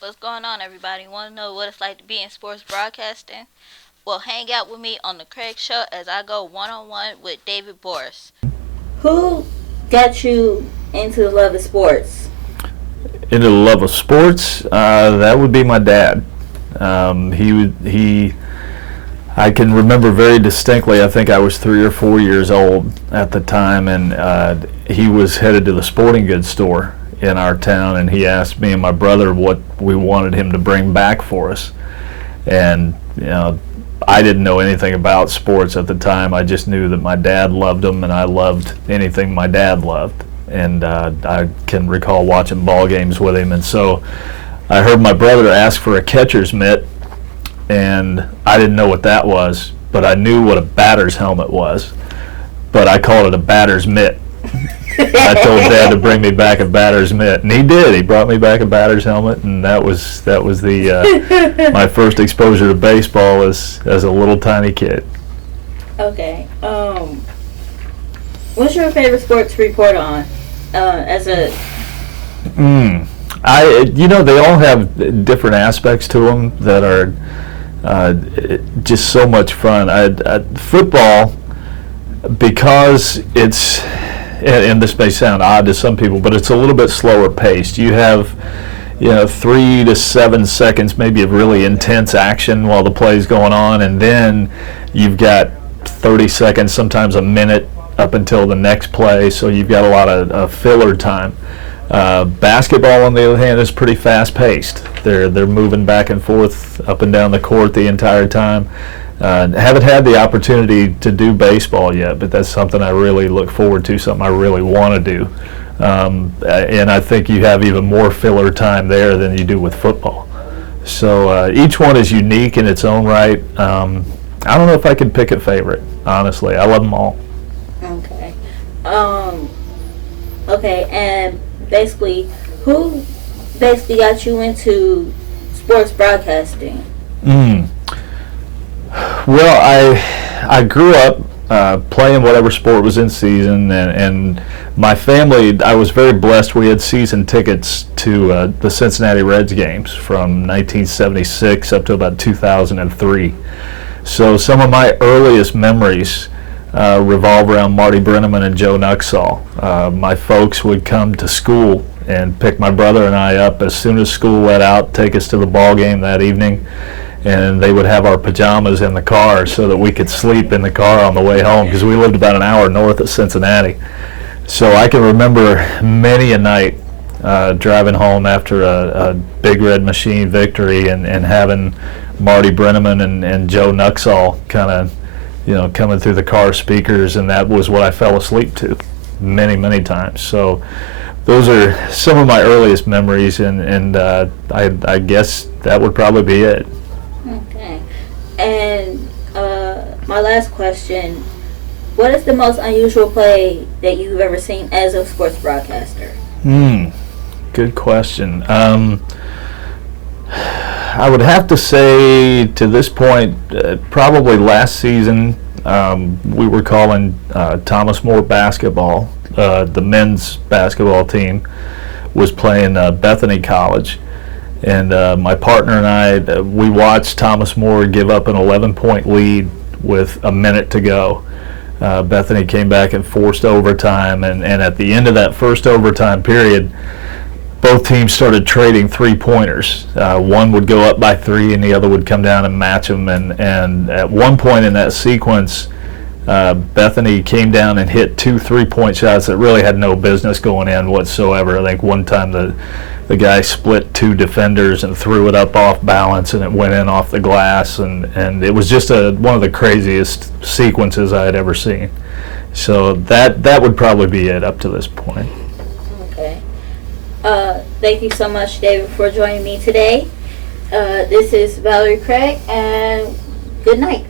What's going on, everybody? Want to know what it's like to be in sports broadcasting? Well, hang out with me on the Craig Show as I go one on one with David Boris. Who got you into the love of sports? Into the love of sports, that would be my dad. I can remember very distinctly. I think I was 3 or 4 years old at the time, and he was headed to the sporting goods store in our town, and he asked me and my brother what we wanted him to bring back for us. And I didn't know anything about sports at the time. I just knew that my dad loved them, and I loved anything my dad loved. And I can recall watching ball games with him. And so I heard my brother ask for a catcher's mitt, and I didn't know what that was, but I knew what a batter's helmet was. But I called it a batter's mitt. I told Dad to bring me back a batter's mitt, and he did. He brought me back a batter's helmet, and that was the my first exposure to baseball as a little tiny kid. Okay. What's your favorite sport to report on? As a They all have different aspects to them that are just so much fun. Football, because it's, and this may sound odd to some people, but it's a little bit slower paced. You have 3 to 7 seconds maybe of really intense action while the play's going on, and then you've got 30 seconds, sometimes a minute, up until the next play, so you've got a lot of filler time. Basketball, on the other hand, is pretty fast-paced. They're moving back and forth up and down the court the entire time. Haven't had the opportunity to do baseball yet, but that's something I really look forward to, something I really want to do. And I think you have even more filler time there than you do with football. So each one is unique in its own right. I don't know if I could pick a favorite, honestly. I love them all. Okay. Okay, and basically, who basically got you into sports broadcasting? Well, I grew up playing whatever sport was in season, and my family, I was very blessed. We had season tickets to the Cincinnati Reds games from 1976 up to about 2003. So some of my earliest memories revolve around Marty Brennaman and Joe Nuxall. My folks would come to school and pick my brother and I up as soon as school let out, take us to the ball game that evening, and they would have our pajamas in the car so that we could sleep in the car on the way home, because we lived about an hour north of Cincinnati. So I can remember many a night driving home after a Big Red Machine victory and having Marty Brennaman and Joe Nuxall kind of coming through the car speakers, and that was what I fell asleep to many times. So those are some of my earliest memories, and I guess that would probably be it. Okay. And my last question, what is the most unusual play that you've ever seen as a sports broadcaster? Good question. I would have to say, to this point, probably last season, we were calling Thomas More basketball. The men's basketball team was playing Bethany College, and my partner and I, we watched Thomas More give up an 11-point lead with a minute to go. Bethany came back and forced overtime, and at the end of that first overtime period, both teams started trading three-pointers. One would go up by 3, and the other would come down and match them. And at one point in that sequence, Bethany came down and hit 2 3-point shots that really had no business going in whatsoever. I think one time the guy split 2 defenders and threw it up off balance, and it went in off the glass. And it was just one of the craziest sequences I had ever seen. So that would probably be it up to this point. Okay. Thank you so much, David, for joining me today. This is Valerie Craig, and good night.